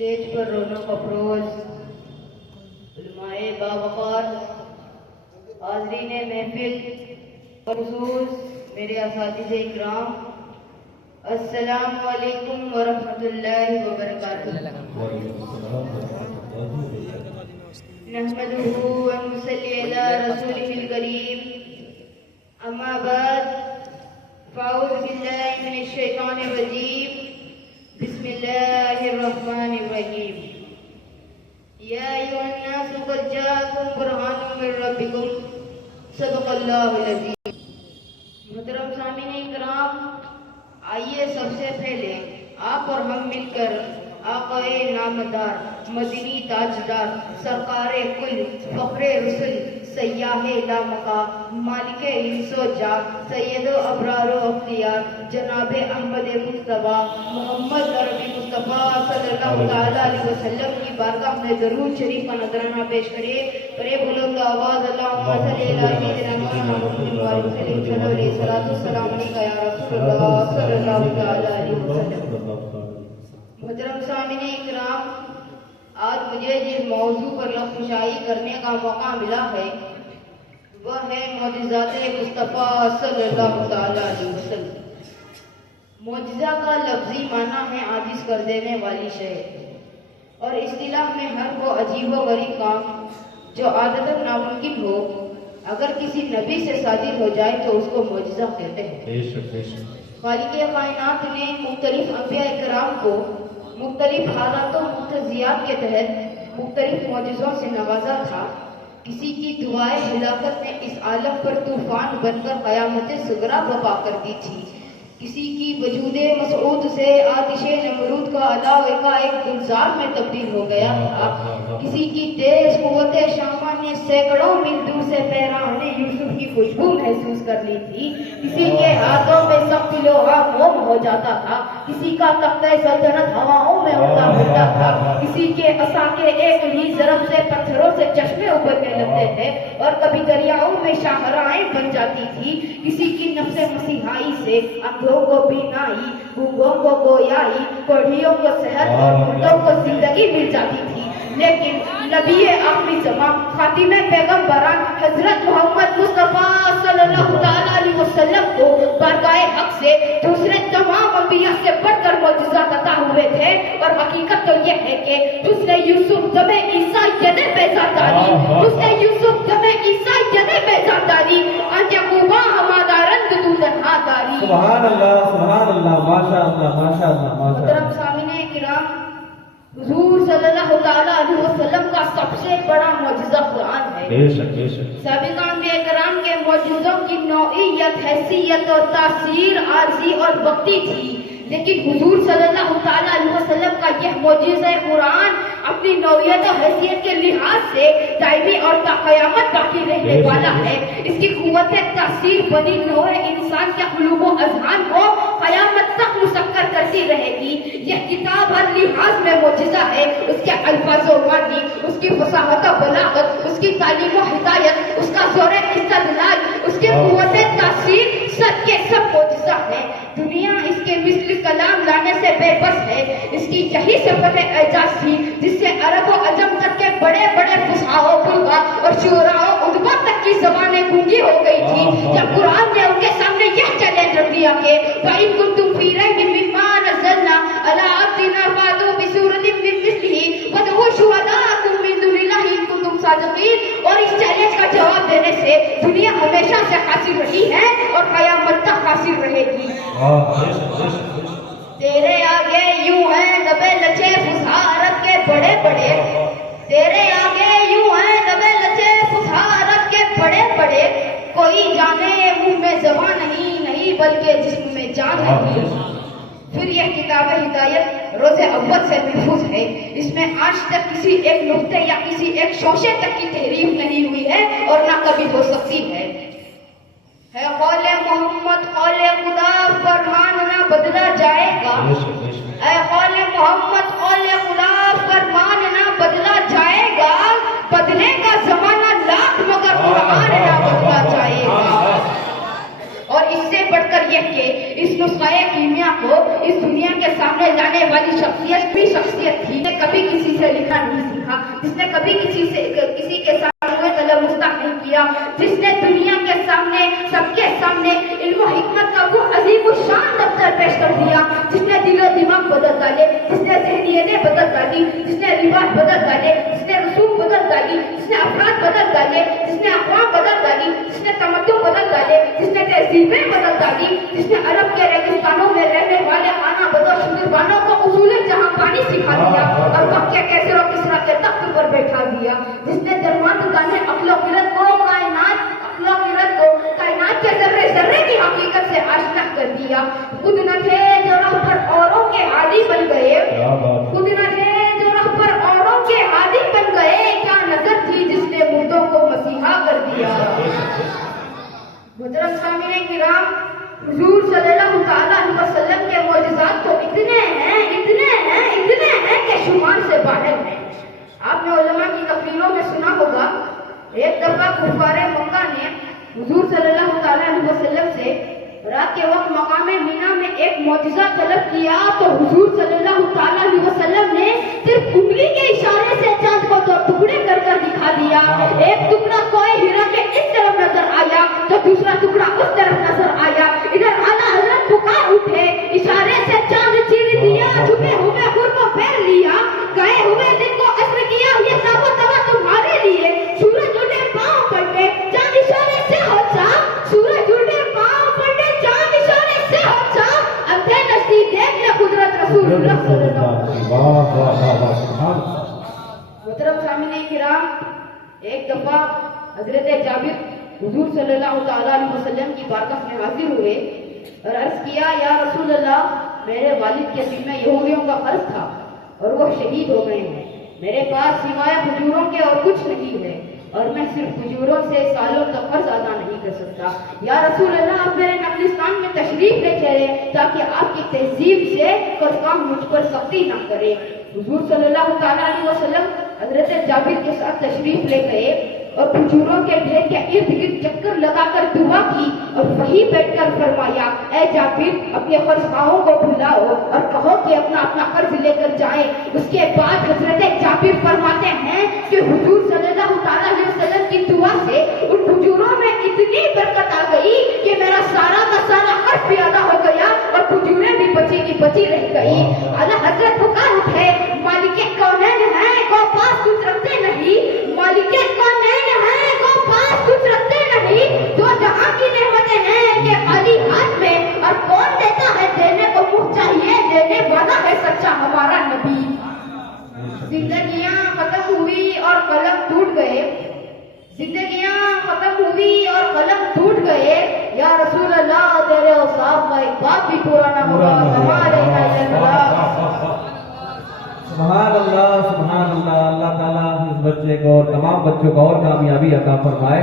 Stage पर रौनक अफरोज उलमाए बावकार हाज़रीन महफिल खसूस मेरे असातिज़े इकराम, अस्सलामु अलैकुम व रहमतुल्लाहि व बरकातुहू। नहमदुहू व नुसल्ली अला रसूलिहिल करीम, अम्मा बाद, फ़अऊज़ु बिल्लाहि मिनश शैतानिर रजीम, बिस्मिल्लाहिर्रहमानिर्रहीम। या अय्युहन्नासु क़द जाअकुम बुरहानुम मिर रब्बिकुम, सदक़ल्लाहुल अज़ीम। मुहतरम सामीन इकराम, आइए सबसे पहले आप और हम मिलकर आक़ाए नामदार मदनी ताजदार सरकारे कुल फ़ख्रे रुsul सय्याहे लामका मालिके इंसो जा सैयदो अबरारो अख्तियार जनाबे अहमद मुस्तफ़ा मोहम्मद अरबी मुस्तफ़ा सल्लल्लाहु तआला अलैहि वसल्लम की बारगाह में दरूद शरीफ का नजराना पेश करे। करे बुलंद आवाज़ अल्लाहुम्मा सल्ली अला सय्यिदिना मुहम्मद व अलैहि सलाम अलैका या रसूलल्लाह सल्लल्लाहु तआला अलैहि वसल्लम। मुहतरम सामीन इकराम, आज मुझे जिस मौजू पर लफ्ज़शाई करने का मौका मिला है वह है मौजिज़ात-ए मुस्तफ़ा सल्लल्लाहु तआला अलैहि वसल्लम। मौजिज़ा का लफ्ज़ी माना है आजिज़ कर देने वाली शय, और इस्तिलाह में हर वो अजीब व गरीब काम जो आदतन नामुमकिन हो अगर किसी नबी से सादिर हो जाए तो उसको मौजिज़ा कहते हैं। खालिक़े कायनात ने मुख्तलिफ अंबिया इकराम को मुख्तलिफ हालातों मुख्तज़ियात के तहत मुख्तलिफ मौजिज़ों से नवाजा था। किसी की दुआएं हिलाकत ने इस आलम पर तूफान बनकर क़यामत सुगरा बपा कर दी थी। किसी की वजूदे मसऊद से आतिशे नमरूद का अलावे का एक गुलजार में तब्दील हो गया था। किसी की तेज कुव्वते शामा ने सैकड़ों मील दूर से पैराने यूसुफ की खुशबू महसूस कर ली थी। किसी के हाथों में सख्त लोहा मोम हो जाता था, किसी का तख्ते सल्तनत हवाओं में उड़ता फिरता था, किसी के असा के एक ही ज़रब से पत्थरों से चश्मे उभरने लगते थे और कभी दरियाओं में शाहराएं बन जाती थी। किसी की नफ्से मसीहाई से अंधों को बीनाई, गूंगों को गोयाई, कोढ़ियों को सेहत और मुर्दों को जिंदगी मिल जाती थी। लेकिन नबी आखिरी ज़मां खातिमे पैगंबरान हजरत मोहम्मद मुस्तफ़ा सल्लल्लाहु तआला अलैहि वसल्लम को बारगाए हक से दूसरे तमाम अंबिया से बढ़कर मौजिज़ात अता हुए थे। और हकीकत तो यह है कि दूसरे यूसुफ जबे ईसा यने बेजादारी, दूसरे यूसुफ जबे ईसा यने बेजादारी अंजकुबा हमारा रंग तू तन्हादारी। सुभान अल्लाह, माशाअल्लाह, माशाअल्लाह। मुहतरम सामीने किराम, हुजूर सल्लल्लाहु तआला अलैहि वसल्लम का सबसे बड़ा मौजिज़ा कुरान है। बेशक साबिक़ा अंबिया किराम के मौजिज़ों की नौइयत, हैसियत और तासीर आरज़ी और वक्ती थी, लेकिन हुजूर सल्लल्लाहु तआला अलैहि वसल्लम का यह मौजिज़ा कुरान अपनी नौइयत और हैसियत के लिहाज से दायमी और क़यामत बाकी रहने वाला है। इसकी क़ुव्वत तासीर बनी नौए इंसान के क़ुलूब व अज़हान को क़यामत तक मुसक्कर करती रहेगी। यह किताब हर लिहाज में मौजिज़ा है। उसके अल्फाज़ व मानी, उसकी फसाहत व बलागत, उसकी तालीम व हिदायत, उसका ज़ोर इस्तिदलाल, उसकी क़ुव्वत तासीर सब के सब मौजिज़ा है। दुनिया इसके मिस्ल कलाम लाने से बेबस है। इसकी यही सिफ़त एजाज़ थी जिससे अरब व अजम तक के बड़े बड़े फुसहाओ बुलगा और शुराओ उदबा तक की ज़बानें गूंगी हो गई थी जब कुरान ने उनके सामने यह चैलेंज रख दिया कि फ़इन कुंतुम फ़ी रैबिन मिम्मा नज़्ज़लना अला अब्दिना फ़अतू बिसूरतिन मिन मिस्लिही वदऊ शुहदाअकुम मिन दुनिल्लाहि इन कुंतुम सादिक़ीन। और इस चैलेंज का जवाब देने से दुनिया हमेशा से हासिल रही है और क़यामत तक हासिल रहेगी। तेरे आगे यूं हैं दबे लचे फुसहा अरब के बड़े बड़े, तेरे आगे यूं हैं दबे लचे फुसहा अरब के बड़े बड़े, कोई जाने मुंह में ज़बान नहीं, नहीं बल्कि जिस्म में जान नहीं। फिर यह किताब हिदायत रोज़े अव्वल से महफूज है। इसमें आज तक किसी एक नुक्ते या किसी एक शोशे तक की तहरीफ नहीं हुई है और ना कभी हो सकती है कौले मोहम्मद कौले खुदा फरमान ना बदला जाएगा। ऐ कौले मोहम्मद कौले खुदा फरमान ना बदला जाएगा, बदलेगा ज़माना लाख मगर कुरान ना बदला जाएगा। और इससे बढ़कर यह कि اس نسخہ کیمیا کو اس دنیا کے سامنے لانے والی شخصیت بھی شخصیت تھی، جس نے کبھی کسی سے لکھا نہیں سیکھا، جس نے کبھی کسی کے سامنے کوئی طلب مستق نہیں کیا، جس نے دنیا کے سامنے سب کے سامنے علم و حکمت کا وہ عظیم الشان دفتر پیش کر دیا، جس نے دل و دماغ بدل ڈالے، جس نے ذہنیتیں بدل ڈالی، جس نے رواج بدل ڈالے، جس نے رسوم بدل ڈالی، جس نے افراد بدل ڈالے، جس نے اقوام بدل ڈالی، جس نے تمدن بدل ڈالے، جس نے تہذیبیں بدل ڈالی، جس نے عرب کے ریگستانوں میں رہنے والے خانہ بدوش شجربانوں کو اصول جہاں پانی سکھا دیا اور وقت کے کیسر و کسرا کے تخت پر بیٹھا دیا، جس نے درماند دانے عقل و خرد کو کائنات کے ذرے ذرے کی حقیقت سے آشنا کر دیا، خود نہ تھے جو راہ پر اوروں کے عادی بن گئے، خود نہ تھے جو راہ پر اوروں کے عادی بن گئے، کیا نظر تھی جس نے مردوں کو مسیحا کر دیا۔ محترم سامعین کرام، حضور صلی اللہ تعالیٰ علیہ وسلم کے معجزات تو اتنے ہیں کہ شمار سے باہر ہیں۔ آپ نے علماء کی تقریروں میں سنا ہوگا، ایک دفعہ کفار مکہ نے حضور صلی اللہ تعالیٰ علیہ وسلم سے رات کے وقت مقام مینا میں ایک معجزہ طلب کیا، تو حضور صلی اللہ تعالیٰ علیہ وسلم نے صرف انگلی کے اشارے سے چاند کو دو ٹکڑے کر دکھا دیا۔ ایک ٹکڑا کوہ ہیرا کے اس طرف نظر آیا تو دوسرا ٹکڑا اس طرف نظر آیا، ادھر اعلیٰ حضرت پکار اٹھے، اشارے سے چاند چیر دیا، چھپے ہوئے خور کو پھیر لیا، گئے ہوئے دن کو عصر کیا، یہ تابو توا تمہارے لیے، سورج اٹھے پاؤں پلٹے، چاند اشارے سے ہوتا، سورج اٹھے پاؤں پلٹے، چاند اشارے سے ہوتا، اب تھے نزدیک دیکھ لے قدرت رسول اللہ صلی اللہ علیہ وسلم۔ محترم سامعین کرام، ایک دفعہ حضرت جابر حضور صلی اللہ تعالیٰ علیہ وسلم کی بارگاہ میں حاضر ہوئے اور عرض کیا، یا رسول اللہ، میرے والد کے ذمہ یہودیوں کا قرض تھا اور وہ شہید ہو گئے ہیں، میرے پاس سوائے کھجوروں کے اور کچھ نہیں ہے اور میں صرف کھجوروں سے سالوں تک قرض ادا نہیں کر سکتا، یا رسول اللہ آپ میرے نقلستان میں تشریف لے چلے تاکہ آپ کی تہذیب سے قرض کام مجھ پر سختی نہ کرے۔ حضور صلی اللہ تعالیٰ علیہ وسلم حضرت جابر کے ساتھ تشریف لے گئے اور کھجوروں کے ڈھیر کے ارد گرد چکر لگا کر دعا کی اور وہیں بیٹھ کر فرمایا، اے جابر، اپنے قرض خواہوں کو بلاؤ اور کہو کہ اپنا قرض لے کر جائیں۔ اس کے بعد حضرت جابر فرماتے ہیں کہ حضور صلی اللہ تعالیٰ علیہ وسلم کی دعا سے ان کھجوروں میں اتنی برکت آ گئی کہ میرا سارا کا سارا قرض بھی ادا ہو گیا اور کھجوریں بھی بچی کی بچی رہ گئی۔ اعلیٰ حضرت پکار اٹھے، مالک کونین ہیں کو پاس کچھ رکھتے نہیں، مالک کونین ہیں کو پاس کچھ رکھتے نہیں، جو جہاں کی نعمتیں ہیں کہ خالی ہاتھ میں، اور کون دیتا ہے دینے کو منہ چاہیے، دینے والا ہے سچا ہمارا نبی۔ زندگیاں ختم ہوئی اور قلم ٹوٹ گئے، زندگیاں ختم ہوئی اور قلم ٹوٹ گئے، یا رسول اللہ تیرے اوصاف کا ایک بات بھی پورا نہ ہوگا، ہمارے سبحان اللہ سبحان اللہ۔ اللہ تعالیٰ اس بچے کو اور تمام بچوں کو اور کامیابی عطا فرمائے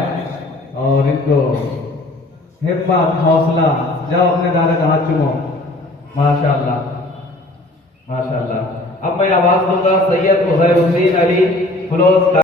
اور ان کو ہمت حوصلہ، جاؤ اپنے دادا کا ہاتھ چومو، ماشاء اللہ ماشاء اللہ۔ اب میں آواز دوں گا سید عزیر الدین علی فلوز کا